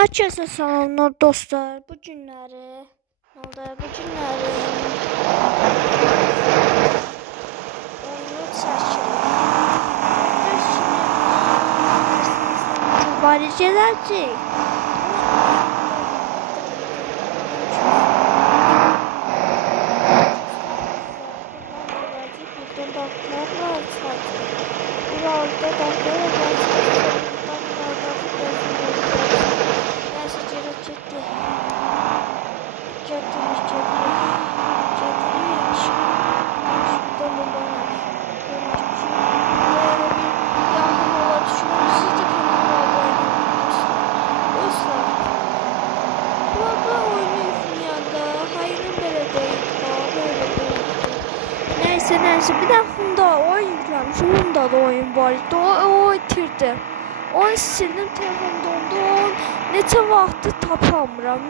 Herkese selamlar dostlar. Bu günləri, bu günləri oyunu çəkirik. Mübarəcələrcik. Burada dağlar var. Burada dağlar var. Neyse bir de Honda oyun yüklemiş. Honda da oyun var. O itirdi. O sildim telefonda onda neçə vaxtı tapamıram.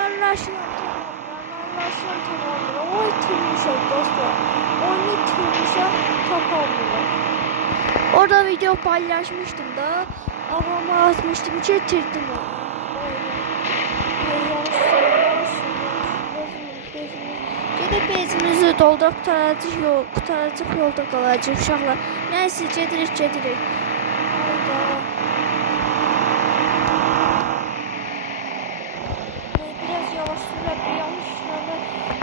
Əlləşirəm tapamıram. O itirmişəm dostlar. Oyunu itirmişəm tapamıram. Orada video paylaşmıştım da. Abama yazmıştım ki itirdim onu. Bezimizi doldurup qutaracaq yolda qalacaq uşaqlar. Nəysə gedirik. Biraz yavaş sürə.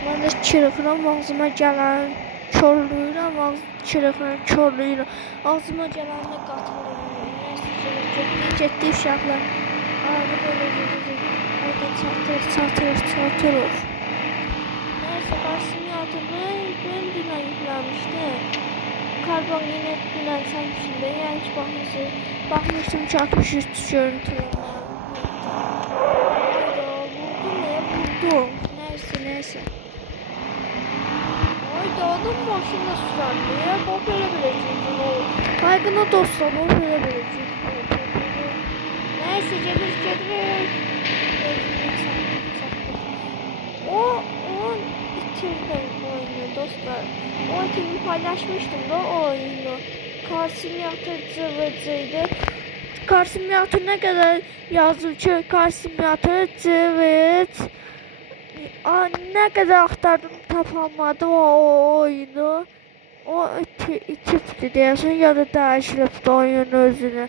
Mən də çırpıram ağzıma gələn, körlüyürəm, körlüyürəm. Ağzıma gələni qatılıram. Nəysə getdik uşaqlar. Çatırıq. Ben dün yüklenmiştim. Karbon yine dün sanmışımda. Yani hiç bakmıştım çok üst görüntülerine. Vurdum. Neyse. Hayda adam maşında sürendi ya. Bak böyle bileceğim olur. Kaygına dostlar bak böyle bileceğim. Neyse gelir. O itirdim oyunu dostlar. O itirimi paylaşmıştım da o oyunu. Car Simulator cıvıcıydı. Car Simulator ne kadar yazıyor ki Car Simulator cıvıc. Ne kadar aktardım tapamadım o oyunu. O itirdi diyorsun ya da değiştirip de oyunun özünü.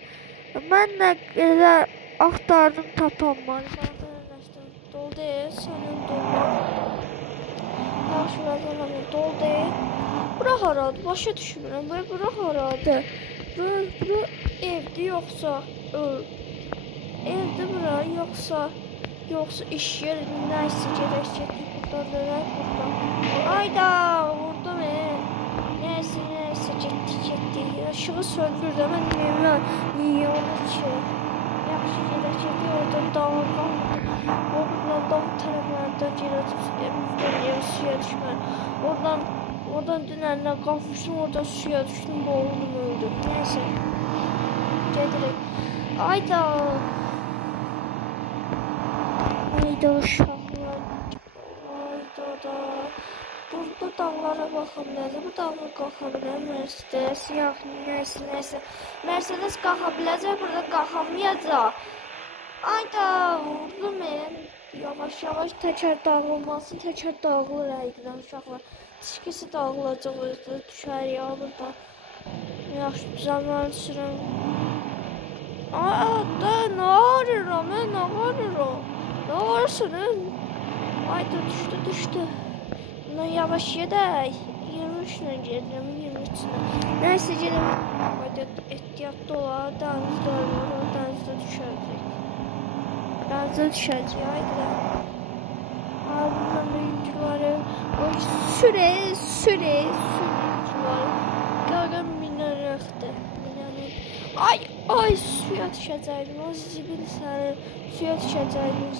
Ben ne kadar aktardım tapamadım. Doldu sanırım doldu. Şuradan doldu. Bura haradı? Başa düşmürəm. Bura haradı? Bura evdi yoxsa evdi bura yoxsa iş yeri nəysə gedək buradan. Ayda vurdum nəysə getdik. Işığı söndürdüm. Mən niyə onu ki? Yaxşı gedək oradan dağıldım. Oradan dağ tərəflərdən girəcəm. Suya düşmən. Oradan dünəndən qalxmışdım, oradan suya düşdüm, boğuldum, öldüm. Neyse. Gedirik. Ayda uşaqlar. Ayda da. Burada dağlara baxam lazım. Bu dağa qalxa bilər Mercedes. Neyse. Mercedes qalxa biləcək, burada qalxamayacaq. Ayda vurdum Yavaş teker dağılmasın. Teker dağılır aydıdan uşaqlar. Diskisi dağılacaq özdə düşər ya burada. Yaxşı düzəlməli sürəm. Da nə arıram? Nə arırsın? Ayda düşdü. Bundan yavaş gedək. 23 ilə gedirəm, 23-lə. Nəysə gedim. Ayda ehtiyatlı olar. Dənizdə var, o dənizdə düşəcək. Dənizdə düşəcək, ayda. Bundan oyuncuları sürücüləri qara minərəkdir. Ay suya düşəcəkdim. O zibil səni suya düşəcəkdim.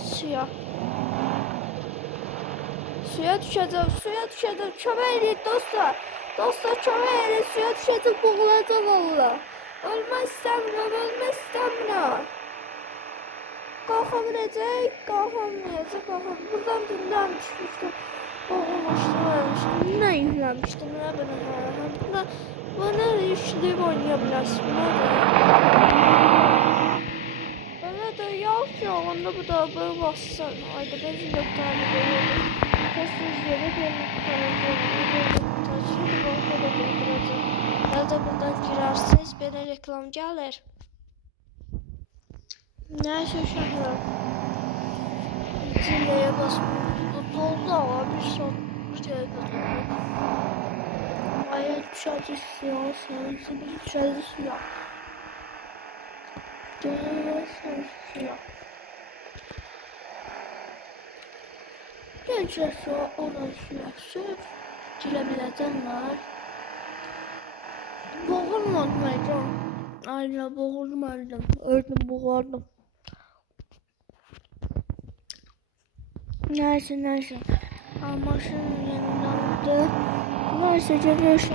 Suya düşəcəm. Kömək edin dostlar. Kömək edin. Suya düşəcəm. Boğulacam valla. Ölmək istəmirəm. Qalxamayacaq. Buradan dündən düşmüşdüm. Boğulmuşdum. Nə yükləmişdim? Bana yükleyip oynayabilirsin. Böyle Ayda yavaş yağanda bu da böyle bassın. Ayda benzin döktüğünü görüyorum. Tezsiz yere bir kararacağım. Taşıyı da böyle dolduracağım. Ya da buradan girersiniz bana reklam gelir. Neyse uşaqlar. Zilleye basmamız doldu ama bir son şey kazandı. Hayat düşəcək siyasi bir düşəcək ya. Görüyorsunuz ya. Gençler orası söz girebiləcəklər. Boğulmadım. Aynen boğulmadım. Öldüm boğuldum. Neyse. Maşının yanındandı. Neyse görüşürüz.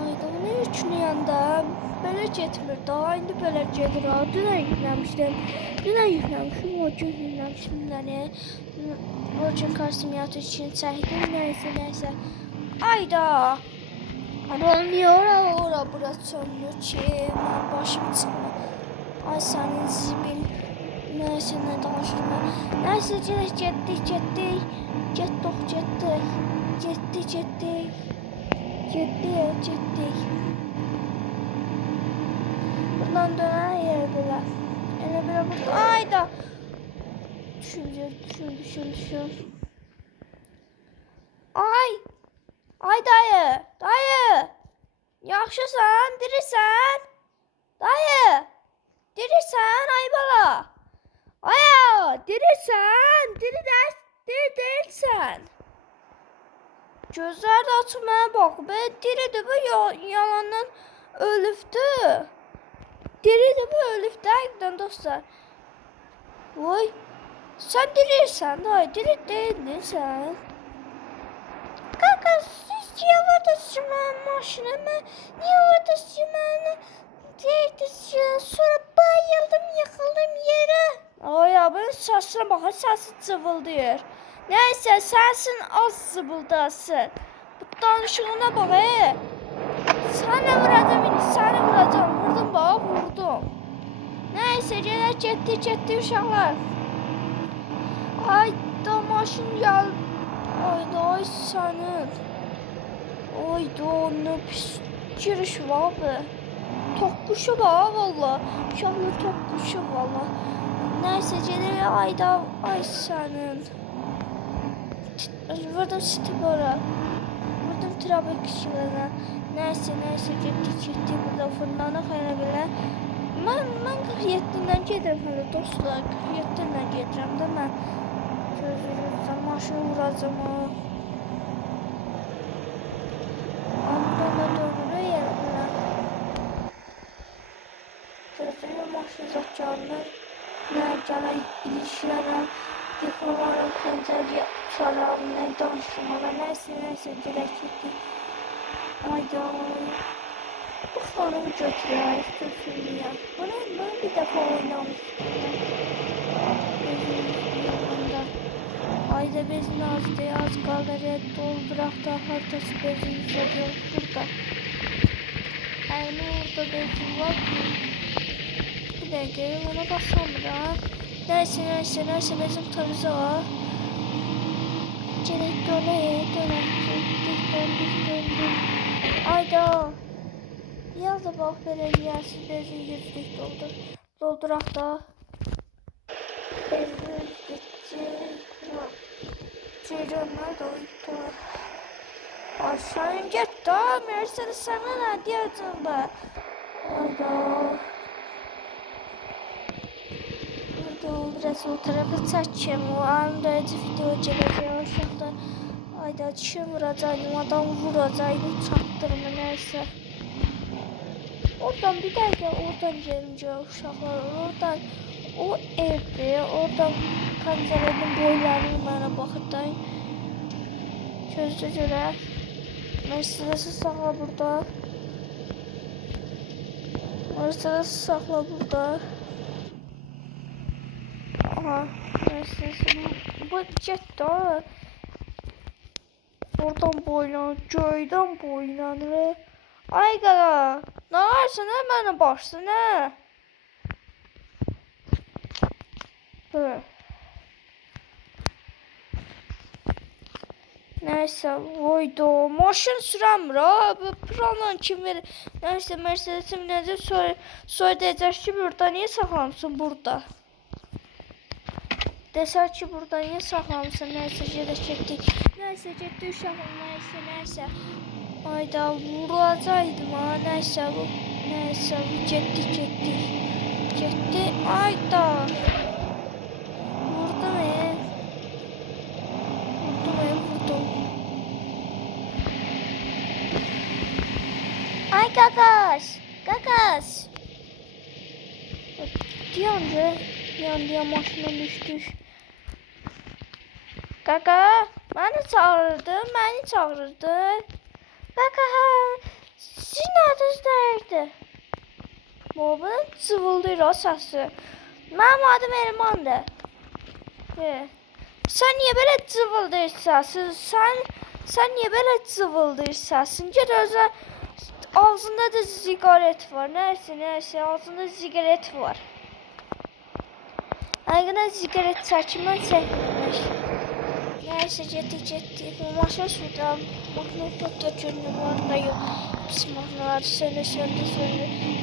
Ayda ne üçün yanda böyle getmir daha indi böyle gedir ha. Dünən yükləmişdim. O gün yükləmişdim yani. O gün karsimiyatı için çəkdim. Neyse. Ayda. Niye ora burası sönmür ki? Ben başım çıxmır. Ay sənin zibil. Neyse ne danışırma. Neyse getdik. Buradan dönen yer bile. Elə belə bu. Ayda. Düşün. Ay dayı. Yaxşısan, dirisən? Dayı. Dirisən ay bala. Aya, dirisən? Diri değilsən. Gözler de açmaya bak. Ben diridir bu yalandan ölüftü. Diridir bu ölüftü ayıptan dostlar. Vay. Sen dirirsen daha diri değildin sen. Kanka siz niye vardasın maşinama? Niye vardasın bana? Sonra bayıldım yıkıldım yere. Ay ben saçına bakın sesi cıvıldıyor. Neyse sensin az zıbıldasın. Bu danışığına bak Sana vuracağım. Vurdum bak vurdum. Neyse getdi uşaqlar. Ay da maşın gel. Ay senin. Ay da ne pis giriş var be. Tokkuşu var valla. Uşaqlar tokkuşu valla. Neyse ay senin. Vurdum stipora. Vurdum trafik kişilerine. Neyse getdik burada fırlanaq elə belə. Mən 47-dən gedirəm hələ dostlar. 47-dən gedirəm də mən. Gözləyirəm maşını vuracam o. Ondan da dönürü yerə belə. Gözləyirəm maşını zətcanlar. Nə gələk ilişlərəm. Yıkılarım pencereye çalarım ne danışmağa neyse direkt gitti. Ayda bu fanımı götürüyor ya. Bunu bir defa oynamıştım. Ayda bezin az kaldı doldurak da haritası bezin izlediyor burada. Yani orada bezin var mı? Bir dakika ona basamıyorum. Neyse bizim tavize var. Gerek döndük. Ayda. Yaz da bak böyle yersiz benzin yüzlük doldurak da. Benzin gitti. Ceyranlar da uydu. Aşağı git da Mercedes sana ne diyeceğim be. Ayda. Biraz o tarafı çəkəm. O anda video çəkəcək aşağıda. Ayda çişə vuracaqdım, adam vuracaqdım, çatdırma nəysə. Oradan bir dəqiqə oradan gəlincə uşaqlar. Oradan o evdə, oradan pəncərənin boylarını mənə baxırdı. Gözlə görək. Mercedes'i saxla burada. Mercedes'i saxla burada. Aha, Mercedes'in bu ciddi. Oradan boylanır, göydən boylanır. Ay qara, nə varsan hə mənə başsın hə? Neyse, oydu. Maşın sürəmir ha. Pıralan kimi. Neyse, Mercedes'e binəcək. Sonra deyəcək ki, burada niyə saxlamısın burada? Desək ki, burada niyə saxlamısın? Neyse, gedəcəkdik. Neyse, getdik uşağım. Neyse. Ayda vuracaqdım ha. Neyse, getdik. Getdi. Ayda. Vurdum. Ay Gagas. Diyan maşından düşdük. Gaga, məni çağırırdı. Gaga, sizin adınız nəydi? Babamın cıvıldayır o səsi. Mənim adım Elmandır. Sən niyə belə cıvıldayırsan? Sən niyə belə cıvıldayırsan? Ged özə. Ağzında da sigaret var. Neyse ağzında sigaret var. Aygına sigaret çəkmən çəkməmiş. Neyse getdik. Maşın şurada. Maşın gönlüm var da yok. Pis maşınlar söndü.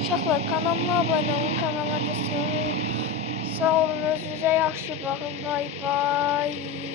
Uşaqlar kanalıma abone olun. Kanalıma da sağ olun. Özünüzə yaxşı baxın. Bye.